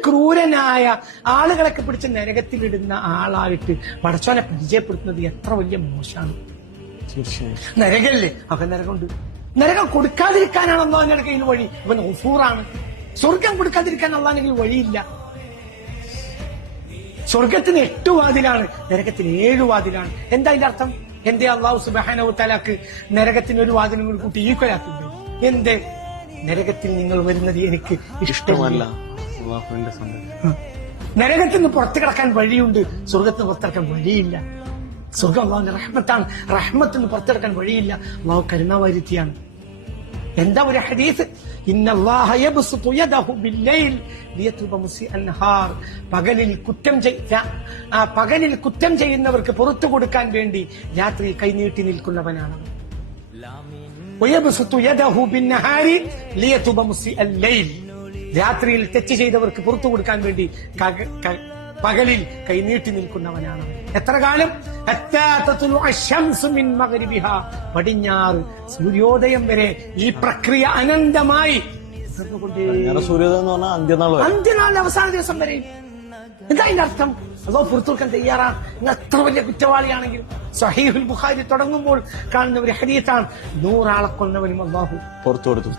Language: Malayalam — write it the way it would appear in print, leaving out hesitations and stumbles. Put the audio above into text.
അതിക്രൂരനായ ആളുകളൊക്കെ പിടിച്ച് നരകത്തിലിടുന്ന ആളായിട്ട് പടച്ചോനെ പരിചയപ്പെടുത്തുന്നത് എത്ര വലിയ മോശമാണ്. നരകല്ലേ? അവൻ നരകമുണ്ട്. നരകം കൊടുക്കാതിരിക്കാനാണ് അള്ളാഹുവിന്റെ കയ്യിൽ വഴി. അവൻ ഗഫൂറാണ്. സ്വർഗം കൊടുക്കാതിരിക്കാൻ അള്ളാഹുവിന്റെ വഴിയില്ല. സ്വർഗത്തിന് 8 വാതിലാണ്, നരകത്തിന് 7 വാതിലാണ്. എന്താ ഇതിന്റെ അർത്ഥം? എന്തേ അള്ളാഹു സുബ്ഹാനഹു വ തആലക്ക് നരകത്തിന് ഒരു വാതിലും കൂടി കൂട്ടി ഈക്വലാക്കുന്നത്? എന്തേ? നരകത്തിൽ നിങ്ങൾ വരുന്നത് എനിക്ക് ഇഷ്ടമല്ല. നരകത്തിൽ നിന്ന് പുറത്തു കിടക്കാൻ വഴിയുണ്ട്, സ്വർഗത്തിന് പുറത്തിറക്കാൻ വഴിയില്ല. സ്വർഗം അള്ളാഹുവിന്റെ റഹ്മത്താണ്. റഹ്മത്തിൽ നിന്ന് പുറത്തിറക്കാൻ വഴിയില്ല. അള്ളാഹു കരുണാവാരിത്യാണ്. എന്താ ഒരു ഹദീസ്? ഇന്നല്ലാഹ യബ്സുതു യദഹു ബില്ലൈൽ ലിയതുബ മുസിഅൻ നഹാർ. പകലിൽ കുറ്റം ചെയ്യുന്നവർക്ക് പുറത്തു കൊടുക്കാൻ വേണ്ടി രാത്രി കൈനീട്ടി നിൽക്കുന്നവനാണ്. വയബ്സുതു യദഹു ബിന്നഹാരി ലിയതുബ മുസിഅൽ ലൈൽ. രാത്രിയിൽ തെറ്റ് ചെയ്തവർക്ക് പുറത്തു കൊടുക്കാൻ വേണ്ടി പകലിൽ കൈനീട്ടി നിൽക്കുന്നവനാണ്. എത്ര കാലം? പടിഞ്ഞാറ് സൂര്യോദയം വരെ ഈ പ്രക്രിയ അനന്തമായി അന്ത്യനാളിന്റെ അവസാന ദിവസം വരെ. എന്താ അതിന്റെ അർത്ഥം? അള്ളാഹു പുറത്തു കൊടുക്കാൻ തയ്യാറാണ്. നിങ്ങൾ എത്ര വലിയ കുറ്റവാളിയാണെങ്കിൽ. സ്വഹീഹുൽ ബുഖാരി തുടങ്ങുമ്പോൾ കാണുന്ന ഒരു ഹദീസാണ്, 100 ആളെ കൊന്നവനും അള്ളാഹു പുറത്തു കൊടുത്തു.